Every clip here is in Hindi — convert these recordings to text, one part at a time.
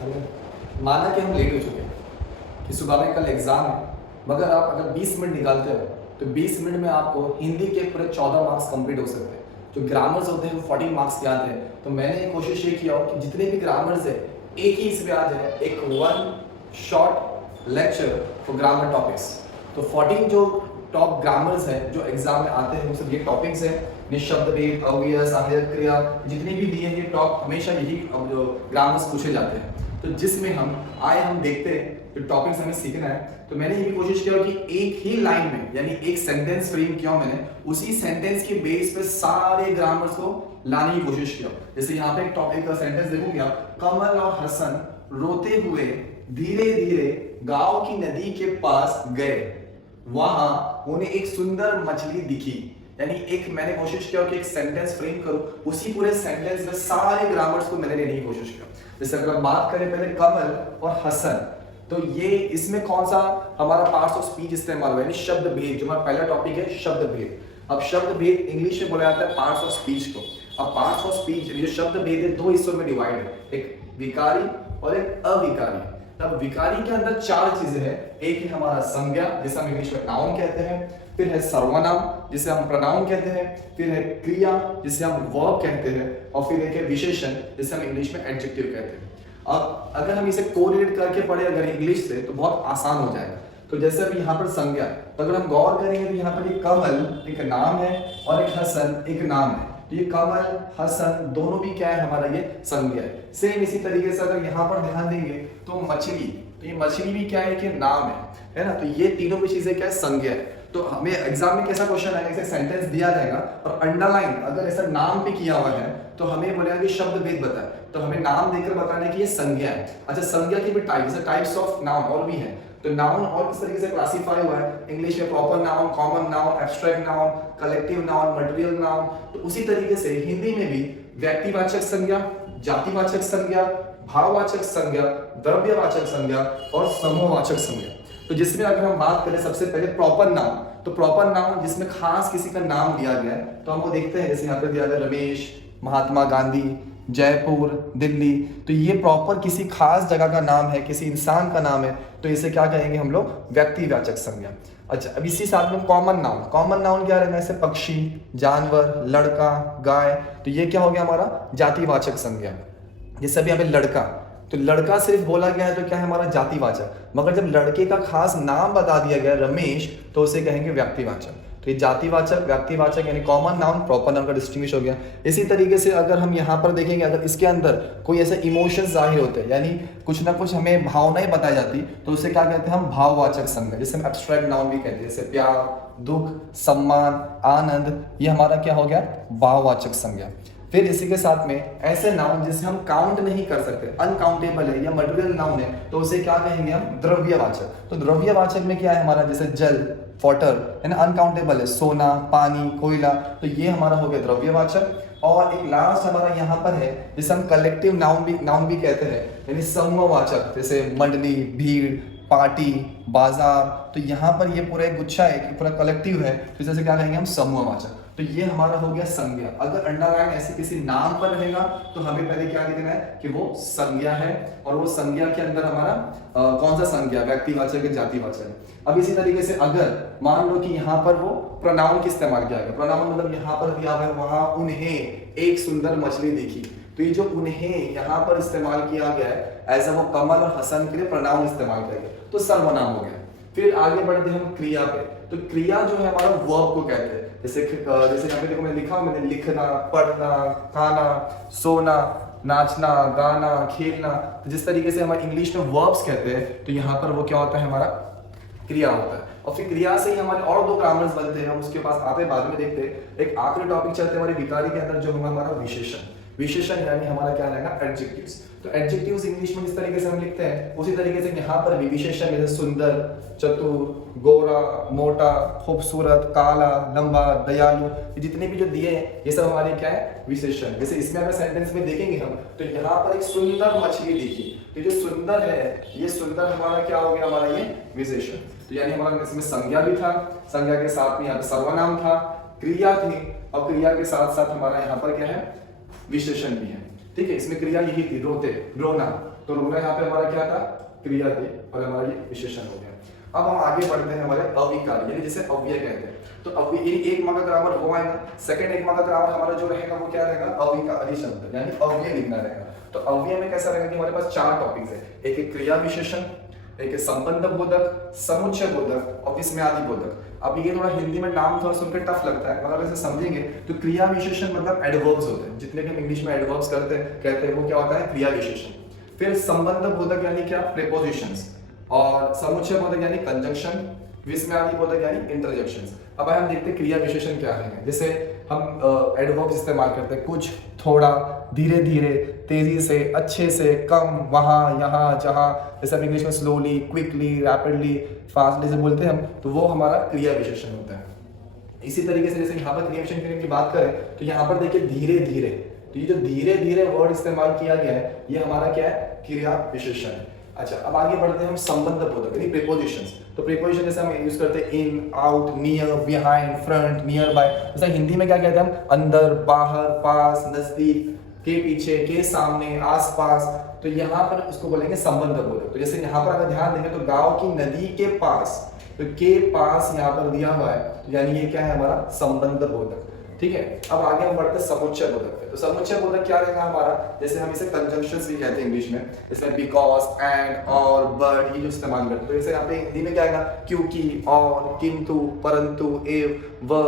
चलो, माना कि हम लेट हो चुके हैं कि सुबह में कल एग्ज़ाम है, मगर आप अगर 20 मिनट निकालते हो तो 20 मिनट में आपको हिंदी के पूरे 14 मार्क्स कंप्लीट हो सकते हैं। जो ग्रामर्स होते हैं वो 14 मार्क्स के आते हैं। तो मैंने कोशिश ये किया हो कि जितने भी ग्रामर्स है एक ही इसमें आ जाए, एक one short lecture for grammar topics. तो 14 जो टॉप ग्रामर्स हैं जो एग्जाम में आते हैं वो सब ये टॉपिक्स हैं। निःशब्द भेद, अव्यय, सहायक क्रिया, जितने भी दिए हैं ये टॉप हमेशा यही जो ग्रामर्स पूछे जाते हैं। तो जिसमें हम देखते हैं जो टॉपिक्स हमें सीखना है। तो मैंने ये भी कोशिश किया कि एक ही लाइन में यानी एक सेंटेंस फ्रेम किया मैंने, उसी सेंटेंस के बेस पे सारे ग्रामर्स को लाने की कोशिश किया। जैसे यहाँ पे एक टॉपिक का सेंटेंस देखोगे आप, कमल और हसन रोते हुए धीरे धीरे गांव की नदी के पास गए, वहां उन्हें एक सुंदर मछली दिखी। यानी एक मैंने कोशिश किया कि एक सेंटेंस फ्रेम करूं, उसी पूरे सेंटेंस में सारे ग्रामर्स को मैंने लेने की कोशिश किया। जैसे अगर बात करें पहले कमल और हसन, तो ये इसमें कौन सा हमारा पार्ट्स ऑफ स्पीच इस्तेमाल हुआ, यानी शब्द भेद, जो हमारा पहला टॉपिक है शब्द भेद। अब शब्द भेद इंग्लिश में बोला जाता है पार्ट्स ऑफ स्पीच को। अब पार्ट्स ऑफ स्पीच जो शब्द भेद है दो हिस्सों में डिवाइड है, एक विकारी और एक अविकारी। तब विकारी के अंदर चार चीजें हैं। एक है हमारा संज्ञा जिसे हम इंग्लिश में नाउन कहते हैं, फिर है सर्वनाम जिसे हम प्रोनाउन कहते हैं, फिर है क्रिया जिसे हम वर्ब कहते हैं, और फिर एक है विशेषण जिसे हम इंग्लिश में एडजेक्टिव कहते हैं। अब अगर हम इसे कोरिलेट करके पढ़े अगर इंग्लिश से तो बहुत आसान हो जाएगा। तो जैसे अभी यहाँ पर संज्ञा, तो अगर हम गौर करेंगे तो यहाँ पर ये कमल एक नाम है और एक हसन एक नाम है। तो ये कमल हसन दोनों भी क्या है, हमारा ये संज्ञा है। सेम इसी तरीके से अगर यहाँ पर ध्यान देंगे तो मछली, तो ये मछली भी क्या है कि नाम है ना। तो ये तीनों भी चीजें क्या है, संज्ञा है। तो हमें एग्जाम में कैसा क्वेश्चन आएगा, ऐसे सेंटेंस दिया जाएगा और अंडरलाइन अगर ऐसा नाम पे किया हुआ है तो हमें बोलेगा कि शब्द भेद बताए, तो हमें नाम देकर बताना है कि ये संज्ञा है। अच्छा, संज्ञा की भी टाइप, जैसे टाइप्स ऑफ नाउन और भी है। तो नाउन और किस तरीके से क्लासिफाई हुआ है, इंग्लिश में proper noun, common noun, abstract noun, collective noun, material noun. तो उसी तरीके से हिंदी में भी व्यक्तिवाचक संज्ञा, जातिवाचक संज्ञा, भाववाचक संज्ञा, द्रव्यवाचक संज्ञा और समूहवाचक संज्ञा। तो जिसमें अगर हम बात करें सबसे पहले प्रॉपर नाउन, तो प्रॉपर नाउन जिसमें खास किसी का नाम दिया गया है, तो हम वो देखते हैं। जैसे यहाँ पे दिया गया रमेश, महात्मा गांधी, जयपुर, दिल्ली। तो ये प्रॉपर किसी खास जगह का नाम है, किसी इंसान का नाम है, तो इसे क्या कहेंगे हम लोग, व्यक्तिवाचक संज्ञा। अच्छा, अब इसी साथ में कॉमन नाउन, कॉमन नाउन क्या है, जैसे पक्षी, जानवर, लड़का, गाय। तो ये क्या हो गया हमारा जातिवाचक संज्ञा। जैसे अभी यहाँ पे लड़का, तो लड़का सिर्फ बोला गया है तो क्या है हमारा जातिवाचक, मगर जब लड़के का खास नाम बता दिया गया रमेश, तो उसे कहेंगे व्यक्तिवाचक। तो ये जातिवाचक, व्यक्तिवाचक यानी कॉमन नाउन प्रॉपर नाउन का डिस्टिंग्विश हो गया। इसी तरीके से अगर हम यहाँ पर देखेंगे, अगर इसके अंदर कोई ऐसे इमोशंस जाहिर होते हैं, यानी कुछ ना कुछ हमें भावनाएं बताई जाती, तो उसे क्या कहते हैं हम, भाववाचक संज्ञा, जिसे हम एब्स्ट्रैक्ट नाउन भी कहते हैं। जैसे प्यार, दुख, सम्मान, आनंद, ये हमारा क्या हो गया, भाववाचक संज्ञा। फिर इसी के साथ में ऐसे नाउन जिसे हम काउंट नहीं कर सकते, अनकाउंटेबल है या मटेरियल नाउन है, तो उसे क्या कहेंगे हम, द्रव्यवाचक। तो द्रव्यवाचक में क्या है हमारा, जैसे जल, वाटर है ना, अनकाउंटेबल है, सोना, पानी, कोयला, तो ये हमारा हो गया द्रव्यवाचक। और एक लास्ट हमारा यहाँ पर है जिसे हम कलेक्टिव नाउन भी कहते हैं, यानी समूहवाचक, जैसे मंडली, भीड़, पार्टी, बाजार। तो यहाँ पर ये पूरा एक गुच्छा है कि पूरा कलेक्टिव है, तो जैसे क्या कहेंगे हम, समूहवाचक। तो ये हमारा हो गया संज्ञा। अगर अंडरलाइन ऐसे किसी नाम पर रहेगा तो हमें पहले क्या लिखना है कि वो संज्ञा है, और वो संज्ञा के अंदर हमारा कौन सा संज्ञा, व्यक्तिवाचक है, जातिवाचक है। अब इसी तरीके से अगर मान लो कि यहाँ पर वो प्रोनाउन की इस्तेमाल किया गया, प्रोनाउन मतलब यहाँ पर दिया हुआ है वहां उन्हें एक सुंदर मछली दिखी, तो ये जो उन्हें यहाँ पर इस्तेमाल किया गया है एज वो कमल और हसन के लिए प्रोनाउन इस्तेमाल किया गया, तो सर्वनाम हो गया। फिर आगे बढ़ते हैं हम क्रिया पे। तो क्रिया जो है हमारा वर्ब को कहते हैं। जैसे यहाँ पे देखो मैंने लिखा, मैंने लिखना, पढ़ना, खाना, सोना, नाचना, गाना, खेलना। तो जिस तरीके से हमारे इंग्लिश में वर्ब्स कहते हैं, तो यहाँ पर वो क्या होता है, हमारा क्रिया होता है। और फिर क्रिया से ही हमारे और दो ग्रामर्स बनते हैं, हम उसके पास आते बाद में देखते हैं। एक आखिरी टॉपिक चलते हैं हमारे विकारी के अंदर, जो हमारा विशेषण। विशेषण यानी हमारा क्या रहेगा, एडजेक्टिव्स। तो एडजेक्टिव्स इंग्लिश में जिस तरीके से हम लिखते हैं उसी तरीके से यहाँ पर भी विशेषण, जैसे सुंदर, चतुर, गोरा, मोटा, खूबसूरत, काला, लंबा, दयालु, ये जितने भी जो दिए हैं ये सब हमारे क्या है, विशेषण। जैसे इसमें अगर सेंटेंस में देखेंगे हम, तो यहाँ पर एक सुंदर मछली दिखी, तो जो सुंदर है, ये सुंदर हमारा क्या हो गया, हमारा ये विशेषण। तो यानी हमारा इसमें संज्ञा भी था, संज्ञा के साथ में यहाँ पे सर्वनाम था, क्रिया थी, और क्रिया के साथ साथ हमारा यहाँ पर क्या है, विशेषण भी है। ठीक है, इसमें क्रिया यही थी, रोते, रोना, तो रोना यहाँ पे हमारा क्या था, क्रिया थी, और हमारा ये विशेषण हो गया। अब हम आगे बढ़ते हैं हमारे अविकारी, यानी जिसे अव्यय कहते हैं। तो अव्यय एक माह का ग्रामर वो आएगा, सेकंड एक माह का ग्रामर हमारा जो रहेगा वो क्या रहेगा, अविकारी शब्द, यानी अव्यय लिखना रहेगा। तो अव्यय में कैसा रहेगा कि हमारे पास चार टॉपिक्स है, एक है क्रिया विशेषण, एक है संबंध बोधक, समुच्चय बोधक और विस्मयादि बोधक। अब ये थोड़ा हिंदी में नाम थोड़ा सुनकर टफ लगता है, मगर ऐसे समझेंगे तो क्रिया विशेषण मतलब एडवर्ब्स होते हैं, जितने भी हम इंग्लिश में एडवर्ब्स कहते हैं वो क्या होता है, क्रिया विशेषण। फिर संबंध बोधक यानी क्या, प्रीपोजिशंस, और समुच्चय बोधक यानी कंजंक्शन, विस्मयादि बोधक यानी इंटरजेक्शंस। अब हम देखते हैं क्रिया विशेषण क्या है। जैसे हम एडवर्ब्स इस्तेमाल करते हैं, कुछ, थोड़ा, धीरे धीरे, तेजी से, अच्छे से, कम, वहाँ, यहाँ, जहाँ, जैसे हम इंग्लिश में स्लोली, क्विकली, रैपिडली, फास्टली से बोलते हैं हम, तो वो हमारा क्रिया विशेषण होता है। इसी तरीके से जैसे यहाँ पर क्रिया विशेषण की बात करें तो यहाँ पर देखिए धीरे धीरे, तो ये जो धीरे धीरे वर्ड इस्तेमाल किया गया है ये हमारा क्या है, क्रिया विशेषण है। अच्छा, अब आगे बढ़ते हैं हम संबंध बोधक यानी प्रीपोजिशंस। तो प्रीपोजिशन जैसे हम यूज करते हैं in, out, near, behind, front, near by. जैसे हिंदी में क्या कहते हैं हम, अंदर, बाहर, पास, नजदीक, के पीछे, के सामने, आसपास। तो यहाँ पर उसको बोलेंगे संबंध बोधक। तो जैसे यहाँ पर अगर ध्यान देंगे तो गांव की नदी के पास, तो के पास यहाँ पर दिया हुआ है, तो यानी ये क्या है हमारा संबंध बोधक। ठीक है, अब आगे हम बढ़ते हैं समुच्चय बोधक पे। तो समुच्चय बोधक क्या रहेगा हमारा, जैसे हम इसे कंजंक्शंस भी कहते हैं इंग्लिश में, इसमें बिकॉज, एंड, और, बट, ये जो इस्तेमाल करते हैं। तो जैसे यहाँ पे हिंदी में क्या आएगा, क्योंकि, और, किंतु, परंतु, एव, व,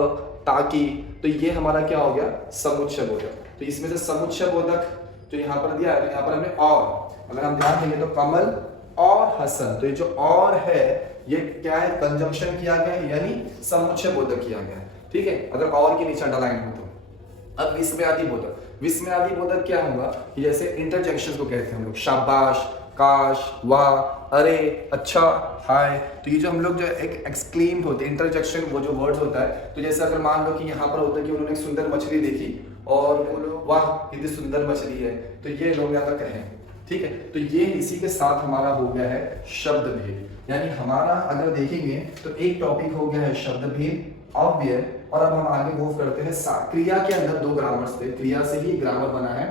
ताकि। तो ये हमारा क्या हो गया, समुच्चय बोधक। तो इसमें से समुच्चय बोधक जो यहाँ पर दिया है, तो यहाँ पर हमने और, अगर हम ध्यान देंगे तो कमल और हसन, तो ये जो और है ये क्या है, कंजंक्शन किया गया है, यानी समुच्चय बोधक किया गया है। ठीक है, अगर और के नीचे अंडरलाइन हो तो। अब विस्मयादि बोधक, विस्मयादि बोधक क्या होगा कि जैसे इंटरजेक्शंस को कहते हैं हम लोग, शाबाश, काश, वाह, अरे, अच्छा, हाय। तो ये जो हम लोग जो एक एक्सक्लेम्ड होते हैं इंटरजेक्शन, वो जो वर्ड्स होता है, तो जैसे अगर मान लो कि यहाँ पर होता है कि उन्होंने एक सुंदर मछली देखी और वो लोग वाह कितनी सुंदर मछली है, तो ये लोग यहाँ तक कहें। ठीक है, तो ये इसी के साथ हमारा हो गया है शब्द भेद, यानी हमारा अगर देखेंगे तो एक टॉपिक हो गया है शब्द भेद, अव्यय, और अब हम आगे मूव करते हैं क्रिया के अंदर दो ग्रामर्स थे, क्रिया से ही ग्रामर बना है,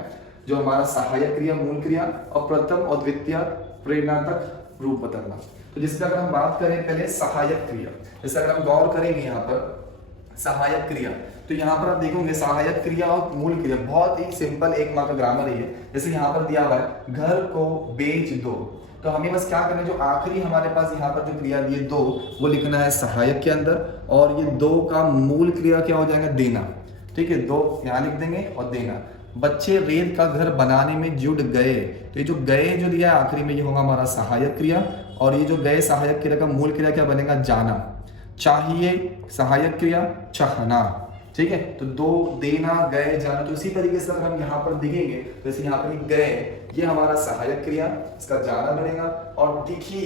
जो हमारा सहायक क्रिया, मूल क्रिया, और प्रथम और द्वितीय प्रेरणात्मक रूप बदलना। तो जिसमें अगर हम बात करें पहले सहायक क्रिया, जैसे अगर हम गौर करेंगे यहाँ पर सहायक क्रिया, तो यहाँ पर आप देखोगे सहायक क्रिया और मूल क्रिया बहुत ही सिंपल एक माह का ग्रामर ही है। जैसे यहाँ पर दिया हुआ है घर को बेच दो, तो हमें बस क्या करना है, जो आखिरी हमारे पास यहाँ पर जो क्रिया दी है दो, वो लिखना है सहायक के अंदर, और ये दो का मूल क्रिया क्या हो जाएगा, देना। ठीक है, दो यहाँ लिख देंगे और देना। बच्चे रेत का घर बनाने में जुट गए, तो ये जो गए जो दिया है आखिरी में, ये होगा हमारा सहायक क्रिया, और ये जो गए सहायक क्रिया का मूल क्रिया क्या बनेगा, जाना। चाहिए सहायक क्रिया, चाहना। ठीक है, तो दो, देना, गए, जाना। तो इसी तरीके से अगर हम यहाँ पर देखेंगे, जैसे यहाँ पर गए, ये हमारा सहायक क्रिया, इसका जाना बनेगा, और दिखी,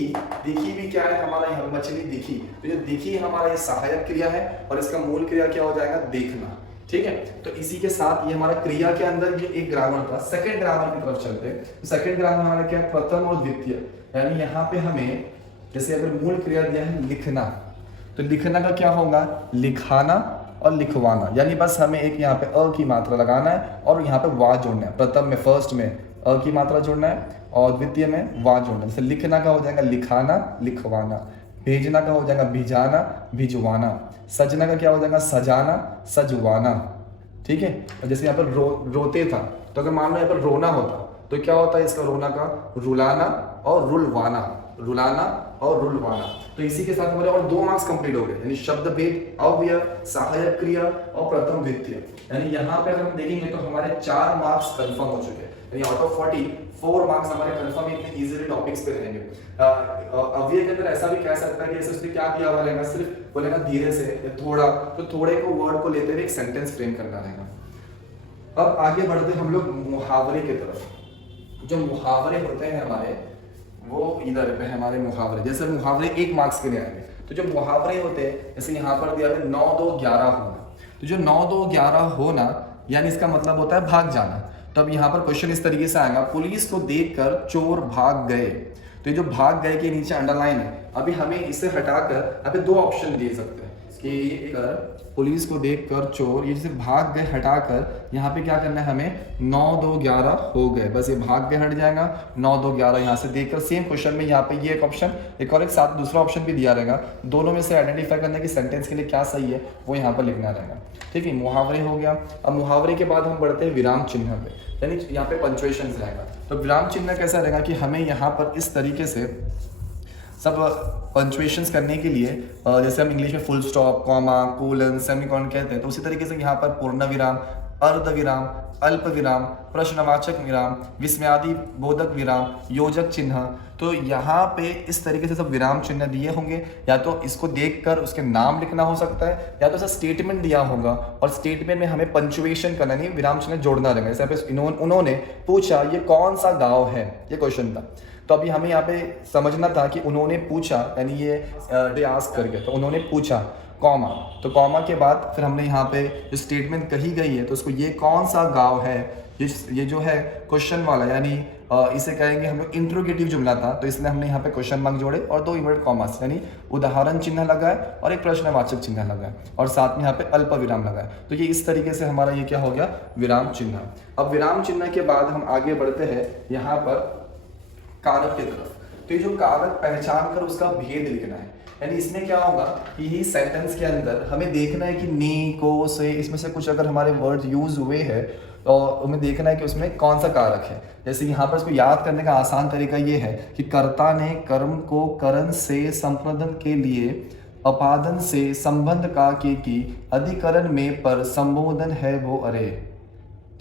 दिखी भी क्या है हमारा, यहाँ मछली दिखी, तो जो दिखी हमारा ये सहायक क्रिया है, और इसका मूल क्रिया क्या हो जाएगा, देखना। ठीक है, तो इसी के साथ ये हमारा क्रिया के अंदर ये एक ग्रामर था। सेकंड ग्रामर की तरफ चलते हैं। तो सेकंड ग्रामर हमारा क्या है, प्रथम और द्वितीय, यानी यहाँ पे हमें जैसे अगर मूल क्रिया दिया है लिखना, तो लिखना का क्या होगा, लिखाना और लिखवाना, यानी बस हमें एक यहाँ पे अ की मात्रा लगाना है और यहाँ पे वा जोड़ना है। प्रथम में, फर्स्ट में अ की मात्रा जोड़ना है और द्वितीय में वा जोड़ना है। जैसे लिखना का हो जाएगा लिखाना, लिखवाना। भेजना का हो जाएगा भिजाना, भिजवाना। सजना का क्या हो जाएगा, सजाना, सजवाना। ठीक है, और जैसे यहाँ पर रोते था, तो अगर मान लो यहाँ पर रोना होता तो क्या होता है इसका, रोना का रुलाना और रुलवाना, रुलाना और रुलवाना। तो इसी के साथ हमारे और 2 मार्क्स कंप्लीट हो गए, यानी शब्द भेद, अव्यय, सहायक क्रिया और प्रथम द्वितीय। यानी यहाँ पे अगर हम देखेंगे तो हमारे 4 मार्क्स कंफर्म हो चुके हैं, यानी आउट ऑफ 40 4 मार्क्स हमारे कंफर्म इतने इजीली टॉपिक्स पे रहेंगे। अव्यय के अंदर ऐसा भी कह सकता है कि जैसे उसने क्या किया हुआ रहेगा, सिर्फ बोलेगा धीरे से या थोड़ा, तो थोड़े को वर्ड को लेते हुए एक सेंटेंस फ्रेम करना रहेगा। अब आगे बढ़ते हम लोग मुहावरे की तरफ। जो मुहावरे होते हैं हमारे, वो इधर पे हमारे मुहावरे। जैसे मुहावरे 1 मार्क्स के लिए आएंगे, तो जो मुहावरे होते हैं जैसे यहाँ पर दिया है 9 2 11 होना, तो जो 9 2 11 होना यानी इसका मतलब होता है भाग जाना। तो अब यहाँ पर क्वेश्चन इस तरीके से आएगा, पुलिस को देखकर चोर भाग गए। तो ये जो भाग गए के नीचे अंडरलाइन है, अभी हमें इसे हटाकर अभी 2 ऑप्शन दे सकते हैं कि पुलिस को देखकर चोर, ये जैसे भाग गए हटाकर यहाँ पे क्या करना है हमें, 9 2 11 हो गए, बस ये भाग गए हट जाएगा, 9 2 11 यहाँ से देखकर सेम क्वेश्चन में यहाँ पे ये एक ऑप्शन, एक और एक साथ दूसरा ऑप्शन भी दिया रहेगा, दोनों में से आइडेंटिफाई करना कि सेंटेंस के लिए क्या सही है वो यहाँ पर लिखना रहेगा। ठीक है, मुहावरे हो गया। अब मुहावरे के बाद हम बढ़ते हैं विराम चिन्ह पे, यानी यहाँ पे पंक्चुएशन रहेगा। तो विराम चिन्ह कैसा रहेगा कि हमें यहाँ पर इस तरीके से सब पंक्चुएशंस करने के लिए, जैसे हम इंग्लिश में full stop, comma, colon, semicolon कहते हैं, तो उसी तरीके से यहाँ पर पूर्ण विराम, अर्ध विराम, अल्प विराम, प्रश्नवाचक विराम, विस्मयादि बोधक विराम, योजक चिन्ह, तो यहाँ पे इस तरीके से सब विराम चिन्ह दिए होंगे। या तो इसको देखकर उसके नाम लिखना हो सकता है, या तो ऐसा स्टेटमेंट दिया होगा और स्टेटमेंट में हमें पंक्चुएशन करना नहीं, विराम चिन्ह जोड़ना रहेगा। जैसे उन्होंने पूछा ये कौन सा गाँव है, ये क्वेश्चन था, तो अभी हमें यहाँ पे समझना था कि उन्होंने पूछा, यानी ये आस्क करके, तो उन्होंने पूछा कॉमा, तो कॉमा के बाद फिर हमने यहाँ पे जो स्टेटमेंट कही गई है तो उसको ये कौन सा गांव है, ये जो है क्वेश्चन वाला, यानी इसे कहेंगे हम लोग इंट्रोगेटिव जुमला था, तो इसलिए हमने यहाँ पे क्वेश्चन मार्क जोड़े और 2 इन्वर्टेड कॉमास, यानी उदाहरण चिन्ह लगाए और एक प्रश्नवाचक चिन्ह लगाए और साथ में यहाँ पे अल्प विराम लगाए। तो ये इस तरीके से हमारा ये क्या हो गया, विराम चिन्ह। अब विराम चिन्ह के बाद हम आगे बढ़ते हैं यहाँ पर कारक की तरफ। तो ये जो कारक पहचान कर उसका भेद लिखना है, यानी इसमें क्या होगा कि यही सेंटेंस के अंदर हमें देखना है कि ने, को, से, इसमें से कुछ अगर हमारे वर्ड यूज हुए हैं तो हमें देखना है कि उसमें कौन सा कारक है। जैसे यहाँ पर इसको याद करने का आसान तरीका ये है कि कर्ता ने कर्म को करण से संपादन के लिए अपादन से संबंध का की अधिकरण में पर संबोधन है वो अरे।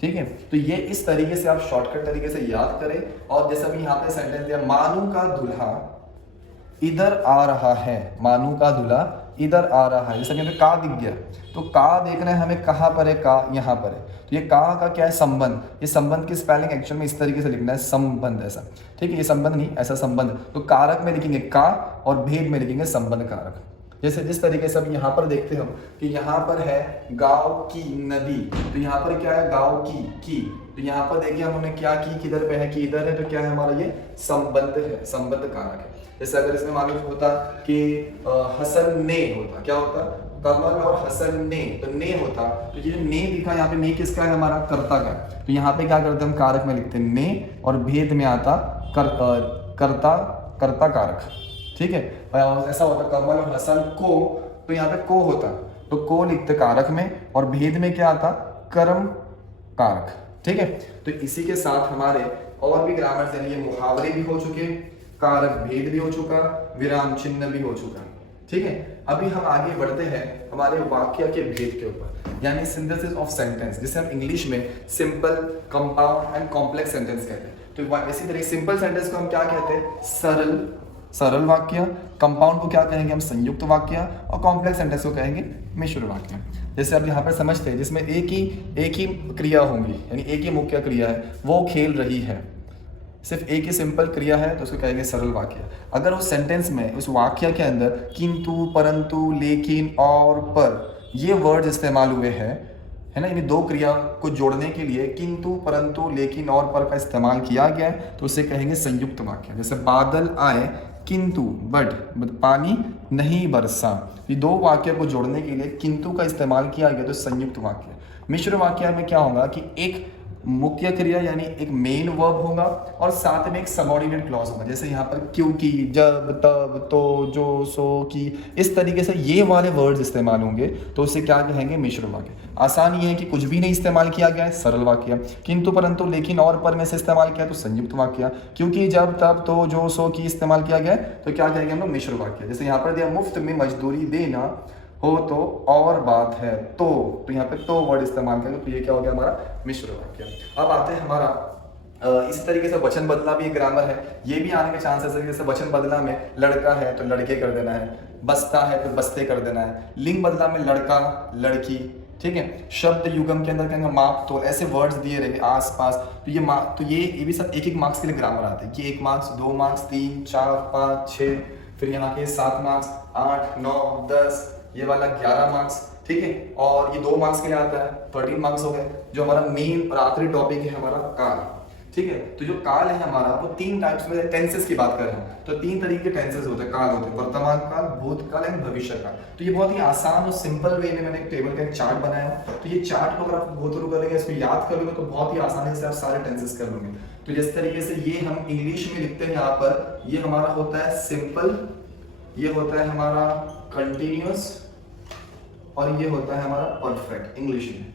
ठीक है, तो ये इस तरीके से आप शॉर्टकट तरीके से याद करें। और जैसे अभी यहाँ पे सेंटेंस दिया, मानू का दूल्हा इधर आ रहा है, मानू का दूल्हा इधर आ रहा है, जैसे यहाँ पे का दिख गया, तो का देखना है हमें कहाँ पर है, का यहाँ पर है, तो ये का क्या है, संबंध। ये संबंध की स्पेलिंग एक्चुअल में इस तरीके से लिखना है, संबंध ऐसा। ठीक है, ये संबंध नहीं, ऐसा संबंध। तो कारक में लिखेंगे का और भेद में लिखेंगे संबंध कारक। जैसे जिस तरीके से अब यहाँ पर देखते हम कि यहाँ पर है गांव की नदी, तो यहाँ पर क्या है, गांव की, तो यहाँ पर देखिए हमने क्या की, किधर पे है, कि इधर है, तो क्या है हमारा ये संबंध है, संबंध कारक है। जैसे अगर इसमें मालूम होता कि हसन ने होता, क्या होता, कमल और हसन ने, तो ने होता, तो ये ने लिखा यहाँ पे, ने किसका है, हमारा कर्ता का, तो यहाँ पे क्या करते हैं हम, कारक में लिखते हैं ने और भेद में आता कर्ता कारक। ठीक है, ऐसा होता कमल और हसन को, तो यहाँ पे को होता, तो को लिखते कारक में और भेद में क्या आता, कर्म कारक। ठीक है, तो इसी के साथ हमारे और भी ग्रामर यानी ये मुहावरे भी हो चुके, कारक भेद भी हो चुका, विराम चिन्ह भी हो चुका। ठीक है, अभी हम आगे बढ़ते हैं हमारे वाक्य के भेद के ऊपर, यानी सिंथेसिस ऑफ सेंटेंस, जिसे हम इंग्लिश में simple, compound and complex sentence कहते हैं। तो इसी तरह सिंपल सेंटेंस को हम क्या कहते हैं, सरल वाक्य, कंपाउंड को क्या कहेंगे हम, संयुक्त वाक्य, और कॉम्प्लेक्स सेंटेंस को कहेंगे मिश्र वाक्य। जैसे अब यहाँ पर समझते हैं, जिसमें एक ही क्रिया होंगी, यानी एक ही मुख्य क्रिया है, वो खेल रही है, सिर्फ एक ही सिंपल क्रिया है, तो उसको कहेंगे सरल वाक्य। अगर उस सेंटेंस में, उस वाक्य के अंदर किंतु, परंतु, लेकिन, और, पर ये वर्ड इस्तेमाल हुए हैं, है ना, यानी 2 क्रिया को जोड़ने के लिए किंतु, परंतु, लेकिन, और, पर का इस्तेमाल किया गया है, तो उसे कहेंगे संयुक्त वाक्य। जैसे बादल आए किंतु बट पानी नहीं बरसा, ये 2 वाक्य को जोड़ने के लिए किंतु का इस्तेमाल किया गया, तो संयुक्त वाक्य। मिश्र वाक्य में क्या होगा कि एक मुख्य क्रिया यानी एक मेन वर्ब होगा और साथ में एक सबऑर्डिनेट क्लॉज होगा, जैसे यहाँ पर क्योंकि, जब, तब, तो, जो, सो, की, इस तरीके से ये वाले वर्ड्स इस्तेमाल होंगे, तो उसे क्या कहेंगे, मिश्र वाक्य। आसान ये है कि कुछ भी नहीं इस्तेमाल किया गया है, सरल वाक्य। किंतु, परंतु, लेकिन, और, पर में से इस्तेमाल किया तो संयुक्त वाक्य। क्योंकि, जब, तब, तो, जो, सो, की इस्तेमाल किया गया है, तो क्या कहेंगे हम लोग, मिश्र वाक्य। जैसे यहाँ पर दिया, मुफ्त में मजदूरी देना हो तो और बात है, तो यहाँ पे तो वर्ड इस्तेमाल करेंगे, तो ये क्या हो गया हमारा मिश्र वाक्य। अब आते हैं हमारा इस तरीके से वचन बदला भी एक ग्रामर है, ये भी आने के चांसेस है। जैसे वचन बदला में लड़का है तो लड़के कर देना है, बस्ता है तो बस्ते कर देना है, लिंग बदला में लड़का, लड़की। ठीक है, शब्द युगम के अंदर कहेंगे माप तोल, ऐसे वर्ड्स दिए रहेंगे आस पास, तो ये भी सब एक मार्क्स के लिए ग्रामर आते हैं कि 1 मार्क्स, 2 मार्क्स, 3, 4, 5, 6, फिर यहाँ के 7 मार्क्स, 8, 9, 10, ये वाला 11 मार्क्स। ठीक है, और ये 2 मार्क्स के लिए आता है, 13 मार्क्स हो गए। जो हमारा मेन और आखिरी टॉपिक है हमारा काल। ठीक है। तो जो काल है हमारा वो 3 टाइप्स में, टेंसेस की बात कर रहे हैं तो 3 तरीके के टेंसेस होते हैं, काल होते हैं, वर्तमान काल, भूतकाल एंड भविष्य काल। तो ये बहुत ही आसान और सिंपल वे में मैंने एक टेबल का एक चार्ट बनाया है। तो ये चार्ट को अगर आप गो थ्रू करेंगे, इसको याद कर लोगे तो बहुत ही आसानी से आप सारे टेंसेस कर लोगे। तो जिस तरीके से ये हम इंग्लिश में लिखते हैं यहाँ पर, ये हमारा होता है सिंपल, ये होता है हमारा कंटिन्यूअस और ये होता है हमारा परफेक्ट इंग्लिश में।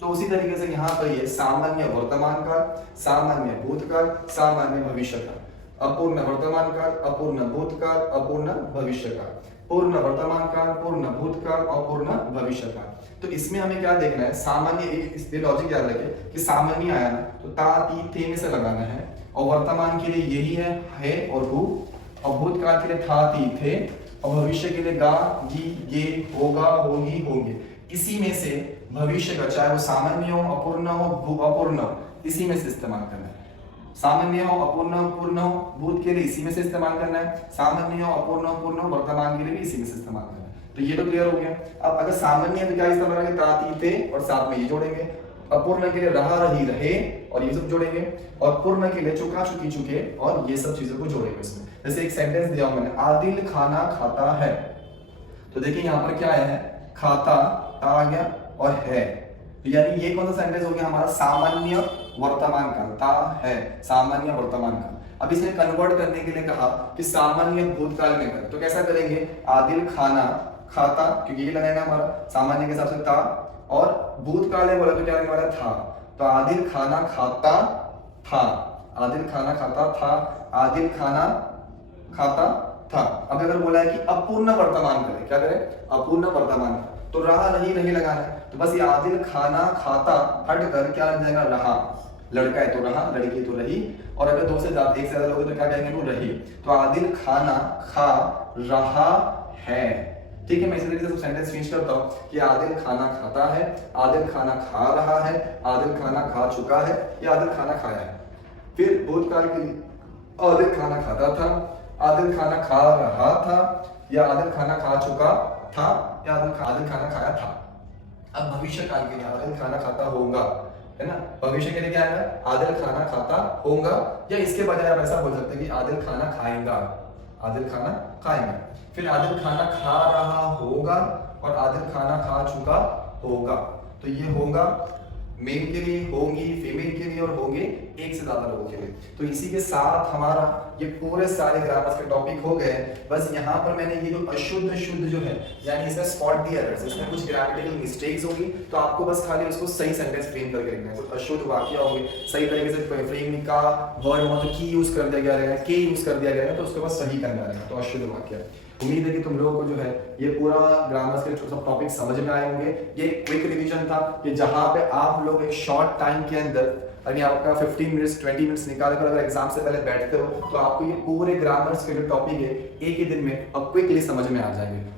तो उसी तरीके से यहाँ पर ये सामान्य वर्तमान काल, सामान्य भूतकाल, सामान्य भविष्य काल, अपूर्ण वर्तमान काल, अपूर्ण भूतकाल, अपूर्ण भविष्य काल, पूर्ण वर्तमान काल, पूर्ण भूतकाल और पूर्ण भविष्य काल। तो इसमें हमें क्या देखना है, सामान्य, इसलिए लॉजिक याद रखें कि सामान्य आया ना तो ता ती थे में से लगाना है, और वर्तमान के लिए यही है और हु, और भूतकाल के लिए था ती थे, और भविष्य के लिए गा गी गे होगा होगी होंगे। इसी में से भविष्य का, चाहे वो सामान्य हो, अपूर्ण हो, अपूर्ण हो, इसी में से इस्तेमाल करना है। सामान्य हो, अपूर्ण हो, पूर्ण हो, भूत के लिए इसी में से इस्तेमाल करना है, सामान्य हो, अपूर्ण हो, पूर्ण हो, वर्तमान के लिए भी इसी में से इस्तेमाल करना है। तो ये तो क्लियर हो गया। अब अगर सामान्य है तो क्या इस्तेमाल करेंगे, ताती थे और साथ में ये जोड़ेंगे, अपूर्ण के लिए रहा रही रहे और ये सब जोड़ेंगे, और पूर्ण के लिए चुका चुकी चुके और ये सब चीजों को जोड़ेंगे इसमें। जैसे एक सेंटेंस दिया मैंने, आदिल खाना खाता है, तो देखिए यहाँ पर क्या है, खाता आ गया और है, तो यानी ये कौन सा सेंटेंस हो गया हमारा, सामान्य वर्तमान काल, ता है सामान्य वर्तमान काल। अब इसे कन्वर्ट करने के लिए कहा कि सामान्य भूतकाल में कर, तो कैसा करेंगे, आदिल खाना खाता, क्योंकि ये लगाएगा हमारा सामान्य के हिसाब से था, और भूतकाल है बोला तो क्या लगने वाला था, तो आदिल खाना खाता था, आदिल खाना खाता था, आदिल खाना खाता था। अब अगर बोला है कि अपूर्ण वर्तमान करें, क्या करें, अपूर्ण वर्तमान, तो रहा रही रही लगाना है, तो बस ये आदिल खाना खाता हट कर क्या लग जाएगा, रहा, लड़का है तो रहा, लड़की तो रही, और अगर दो से ज्यादा, एक से ज्यादा लोग तो क्या कहेंगे, वो रही, तो आदिल खाना खा रहा है। ठीक है, मैं इसी तरीके से सेंटेंस चेंज करता हूँ कि आदिल खाना खाता है, आदिल खाना खा रहा है, आदिल खाना खा चुका है, या आदिल खाना खाया है। फिर भूतकाल के लिए आदिल खाना खाता था, आदिल खाना खा रहा था, या आदिल खाना खा चुका था, या आदिल खाना खाया था। अब भविष्य काल के लिए आदिल खाना खाता होगा, है ना, भविष्य के लिए क्या है, आदिल खाना खाता होगा, या इसके बजाय आप ऐसा बोल सकते हैं कि आदिल खाना खाएगा, आदिल खाना खाएगा। फिर आदिल खाना खा रहा होगा और आदिल खाना खा चुका होगा, तो ये होगा मेल के लिए, होंगी फीमेल के लिए, और होंगे एक से ज्यादा लोगों के लिए। तो इसी के साथ हमारा ये पूरे सारे ग्रामर्स के टॉपिक हो गए। बस यहाँ पर मैंने ये जो अशुद्ध शुद्ध जो है, यानी इसमें स्पॉट दी एरर्स, इसमें कुछ ग्रामेटिकल मिस्टेक्स होगी, तो आपको बस खाली उसको सही सेंटेंस फ्रेम करके लिखना है। कुछ अशुद्ध वाक्य होंगे, सही तरीके से फ्रेम का वर्ड मतलब की यूज कर दिया गया रहेगा, के यूज कर दिया गया है, तो उसको बस सही करना रहेगा, तो अशुद्ध वाक्य। उम्मीद है कि तुम लोगों को जो है ये पूरा ग्रामर्स के सब टॉपिक समझ में आए होंगे। ये क्विक रिवीजन था कि जहां पे आप लोग एक शॉर्ट टाइम के अंदर, अगर आपका 15 मिनट्स 20 मिनट्स निकाल कर अगर एग्जाम से पहले बैठते हो, तो आपको ये पूरे ग्रामर्स के जो टॉपिक है एक ही दिन में अब क्विकली समझ में आ जाएंगे।